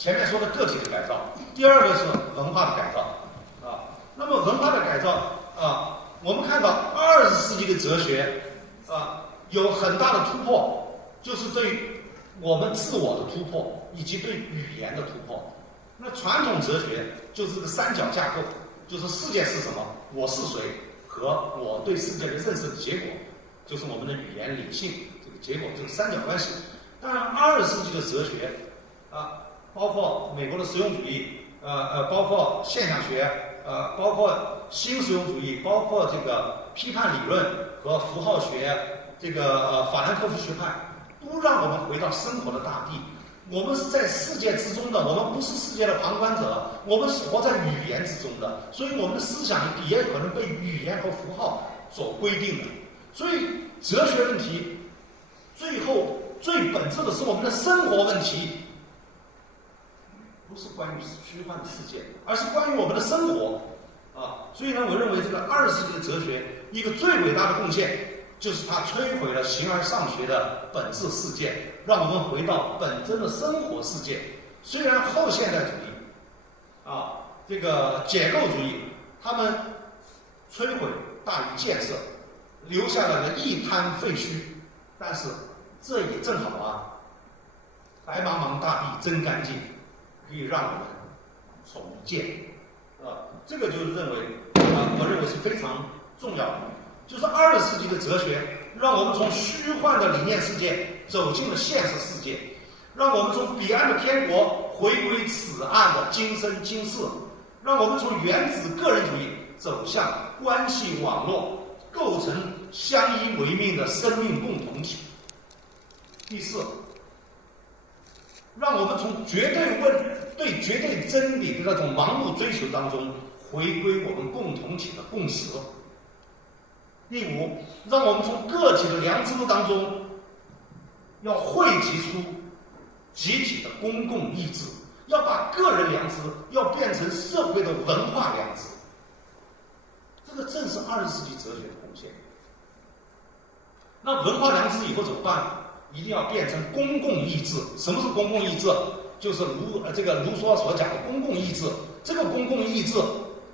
前面说的个体的改造，第二个是文化的改造啊。那么文化的改造啊，我们看到20世纪的哲学啊有很大的突破，就是对我们自我的突破以及对语言的突破。那传统哲学就是这个三角架构，就是世界是什么，我是谁和我对世界的认识的结果，就是我们的语言理性这个结果，这个三角关系。当然，20世纪的哲学啊，包括美国的实用主义，包括现象学，包括新实用主义，包括这个批判理论和符号学，这个法兰克福学派，都让我们回到生活的大地。我们是在世界之中的，我们不是世界的旁观者，我们是活在语言之中的，所以我们的思想也可能被语言和符号所规定的。所以哲学问题最后最本质的是我们的生活问题，不是关于虚幻的世界，而是关于我们的生活啊。所以呢，我认为这个20世纪的哲学一个最伟大的贡献，就是它摧毁了形而上学的本质世界，让我们回到本真的生活世界。虽然后现代主义啊，这个解构主义，他们摧毁大于建设，留下来了一滩废墟，但是这也正好啊，白茫茫大地真干净，可以让我们重建啊。这个就是我认为是非常重要的。就是20世纪的哲学，让我们从虚幻的理念世界走进了现实世界，让我们从彼岸的天国回归此岸的今生今世，让我们从原子个人主义走向关系网络，构成相依为命的生命共同体。第四，让我们从绝对真理的那种盲目追求当中，回归我们共同体的共识。第五，让我们从个体的良知当中，要汇集出集体的公共意志，要把个人良知要变成社会的文化良知。这个正是20世纪哲学的贡献。那文化良知以后怎么办？一定要变成公共意志。什么是公共意志？就是卢梭所讲的公共意志。这个公共意志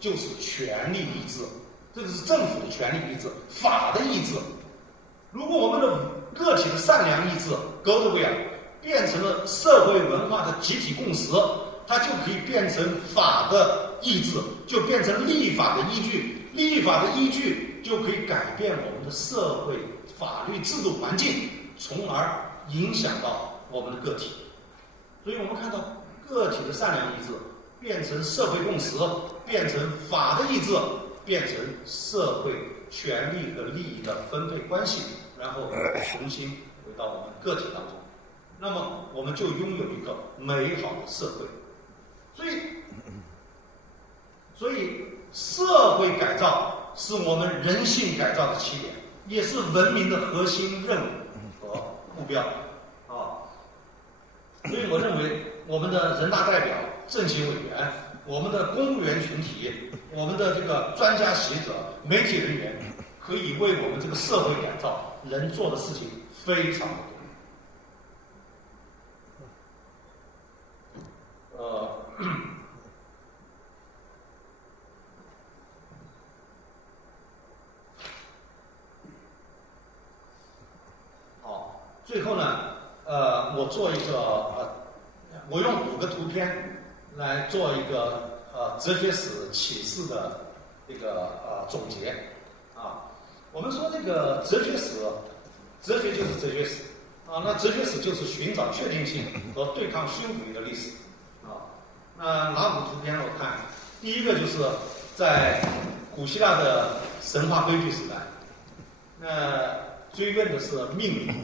就是权力意志，这个是政府的权力意志，法的意志。如果我们的个体的善良意志 Goodwill 变成了社会文化的集体共识，它就可以变成法的意志，就变成立法的依据，立法的依据就可以改变我们的社会法律制度环境，从而影响到我们的个体。所以我们看到个体的善良意志变成社会共识，变成法的意志，变成社会权利和利益的分配关系，然后重新回到我们个体当中，那么我们就拥有一个美好的社会。所以社会改造是我们人性改造的起点，也是文明的核心任务和目标啊。所以我认为我们的人大代表、政协委员、我们的公务员群体、我们的这个专家学者、媒体人员，可以为我们这个社会改造能做的事情非常的多。好，最后呢，我做一个我用5个图片来做一个哲学史启示的这个总结啊。我们说这个哲学史，哲学就是哲学史啊。那哲学史就是寻找确定性和对抗虚无主义的历史啊。那哪5个图片我看，第一个就是在古希腊的神话悲剧时代，那追问的是命运，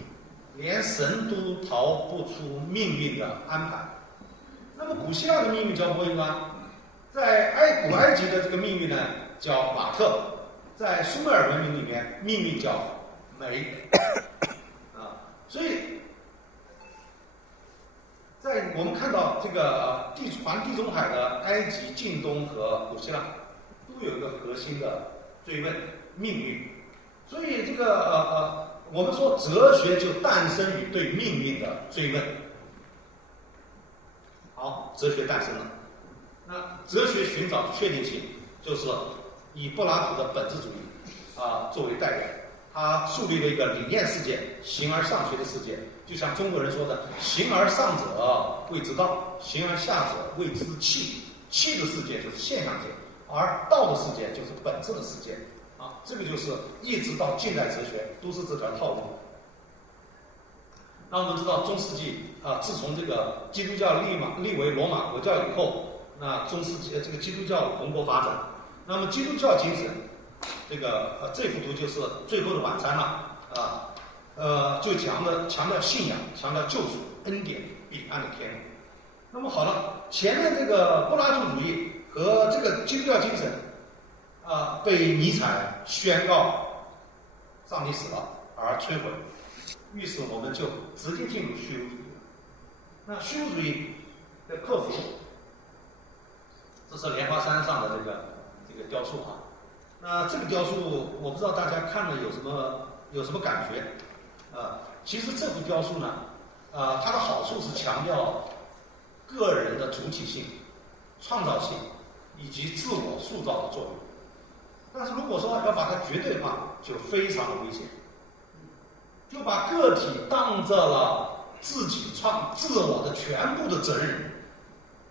连神都逃不出命运的安排。那么古希腊的命运叫波伊拉，在古埃及的这个命运呢叫马特，在苏美尔文明里面命运叫梅啊。所以在我们看到这个环地中海的埃及、近东和古希腊都有一个核心的追问命运。所以这个我们说哲学就诞生于对命运的追问。好，哲学诞生了。那哲学寻找确定性，就是以柏拉图的本质主义作为代表，他树立了一个理念世界，形而上学的世界。就像中国人说的，形而上者谓之道，形而下者谓之器。器的世界就是现象界，而道的世界就是本质的世界。这个就是一直到近代哲学都是这条套路。那我们知道中世纪自从这个基督教立为罗马国教以后，那中世纪这个基督教蓬勃发展。那么基督教精神，这幅图就是最后的晚餐了就强调信仰，强调救赎、恩典、彼岸的天路。那么好了，前面这个柏拉图主义和这个基督教精神被尼采宣告上帝死了而摧毁，于是我们就直接进入虚无主义了。那虚无主义的克服，这是莲花山上的这个雕塑那这个雕塑，我不知道大家看了有什么感觉其实这幅雕塑呢，它的好处是强调个人的主体性、创造性以及自我塑造的作用。但是如果说要把它绝对化，就非常的危险，就把个体当着了自我的全部的责任人，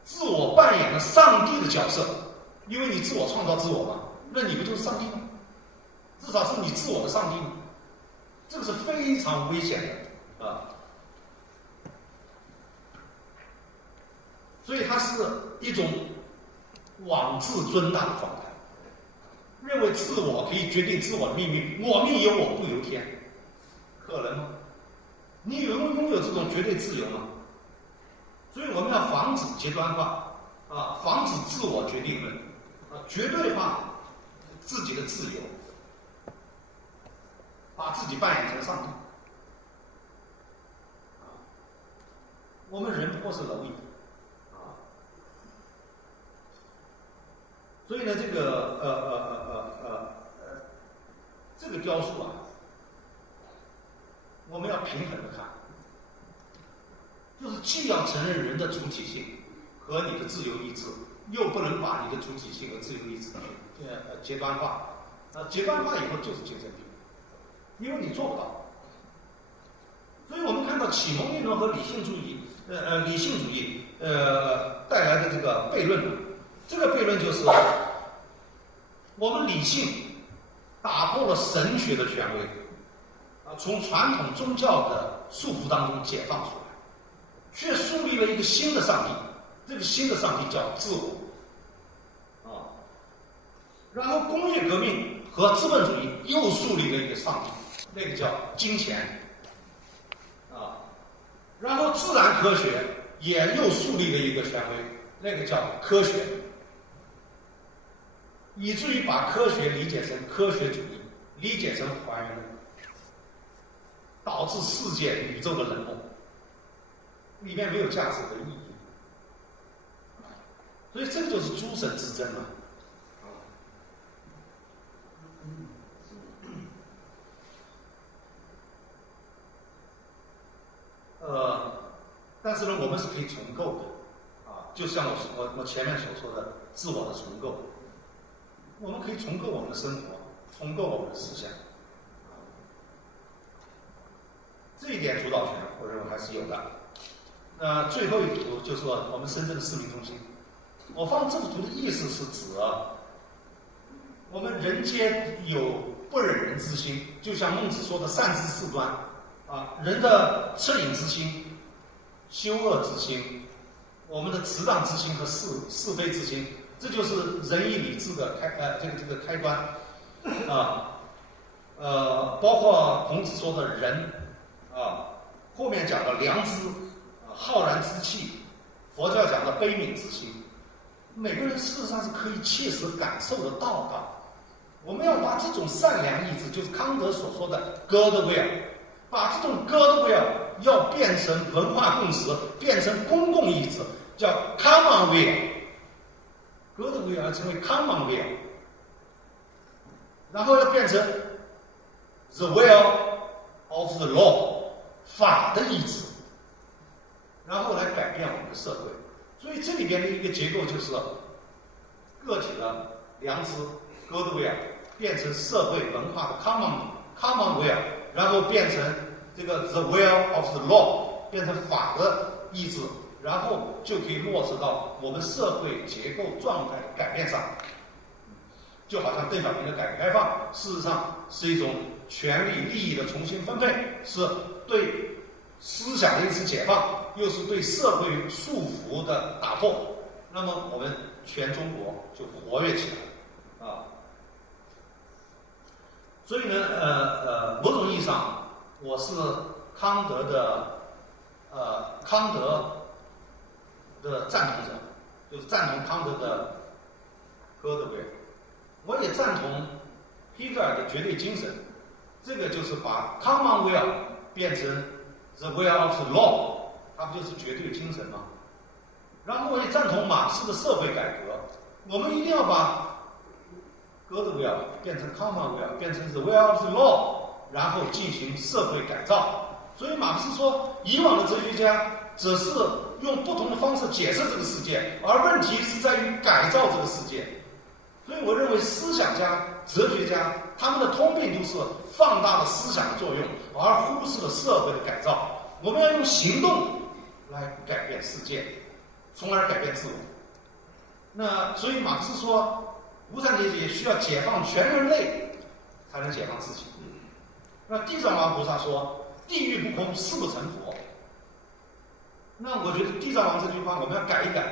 自我扮演了上帝的角色，因为你自我创造自我嘛，那你不就是上帝吗？至少是你自我的上帝吗？这个是非常危险的所以它是一种妄自尊大的状态，认为自我可以决定自我的命运，我命由我不由天，可能吗？你拥有这种绝对自由吗？所以我们要防止极端化防止自我决定论绝对化自己的自由，把自己扮演成上帝我们人不过是蝼蚁所以呢，这个雕塑我们要平衡的看，就是既要承认人的主体性和你的自由意志，又不能把你的主体性和自由意志极端化。极端化以后就是精神病，因为你做不到。所以我们看到启蒙运动和理性主义带来的这个悖论，这个悖论就是我们理性打破了神学的权威从传统宗教的束缚当中解放出来，却树立了一个新的上帝，这个新的上帝叫自我然后工业革命和资本主义又树立了一个上帝，那个叫金钱然后自然科学也又树立了一个权威，那个叫科学，以至于把科学理解成科学主义，理解成还原论，导致世界宇宙的冷漠，里面没有价值和意义。所以这个就是诸神之争嘛。但是呢，我们是可以重构的就像我前面所说的自我的重构，我们可以重构我们的生活，重构我们的思想这一点主导权我认为还是有的。最后一幅图就是说我们深圳的市民中心，我放这幅图的意思是指我们人间有不忍人之心，就像孟子说的善之事端人的恻隐之心、羞恶之心、我们的辞让之心和是非之心，这就是仁义礼智的这个开端包括孔子说的仁后面讲的良知浩然之气，佛教讲的悲悯之心，每个人事实上是可以切实感受得到的。我们要把这种善良意志，就是康德所说的 Goodwill， 把这种 Goodwill 要变成文化共识，变成公共意志，叫 Common Will。Goodwill 要成为 Common Will， 然后要变成 The Will of the Law， 法的意志，然后来改变我们的社会。所以这里边的一个结构就是个体的良知 goodwill 变成社会文化的 common will， 然后变成这个 the will of the law， 变成法的意志，然后就可以落实到我们社会结构状态的改变上。就好像邓小平的改革开放，事实上是一种权力利益的重新分配，是对思想的一次解放，又是对社会束缚的打破。那么我们全中国就活跃起来啊。所以呢，某种意义上，我是康德的赞同者，就是赞同康德的Goodwill。我也赞同黑格尔的绝对精神，这个就是把 common will 变成 the will of the law， 它不就是绝对精神吗？然后我也赞同马克思的社会改革，我们一定要把 Goodwill 变成 common will， 变成 the will of the law， 然后进行社会改造。所以马克思说，以往的哲学家只是用不同的方式解释这个世界，而问题是在于改造这个世界。所以我认为思想家、哲学家他们的通病都是放大了思想的作用，而忽视了社会的改造。我们要用行动来改变世界，从而改变自我。那所以马克思说，无产阶级需要解放全人类，才能解放自己。那地藏王菩萨说，地狱不空，誓不成佛。那我觉得地藏王这句话我们要改一改，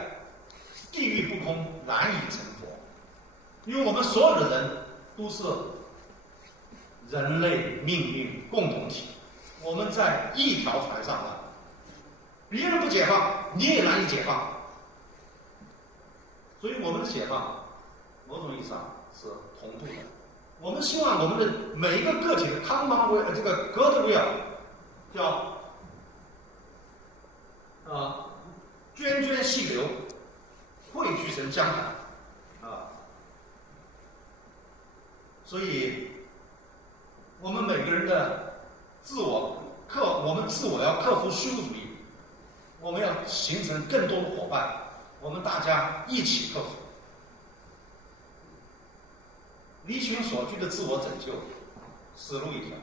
地狱不空，难以成佛。因为我们所有的人都是人类命运共同体，我们在一条船上的，别人不解放，你也难以解放。所以我们的解放，某种意义上是同步的。我们希望我们的每一个个体的common will，这个 goodwill 叫涓涓细流，汇聚成江海。所以，我们每个人的我们自我要克服虚无主义，我们要形成更多的伙伴，我们大家一起克服。离群所居的自我拯救，死路一条。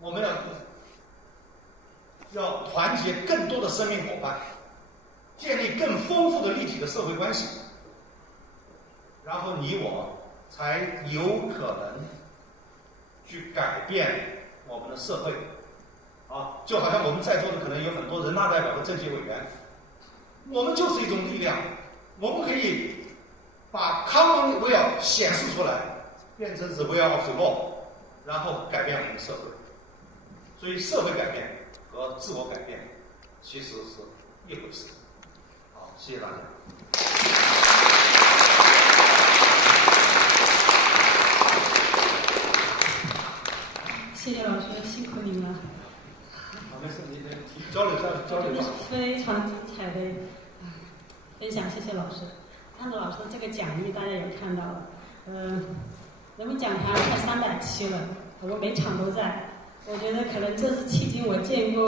我们要团结更多的生命伙伴，建立更丰富的立体的社会关系，然后你我才有可能去改变我们的社会。就好像我们在座的可能有很多人大代表和政协委员，我们就是一种力量，我们可以把 common will 显示出来，变成 the will of the law， 然后改变我们的社会。所以社会改变和自我改变其实是一回事。好，谢谢大家。谢谢老师，辛苦您了。没事，你交流一下，交流吧。非常精彩的分享，谢谢老师。康德老师这个讲义大家也看到了，人们讲坛快300期了，我每场都在。我觉得可能这是迄今我见过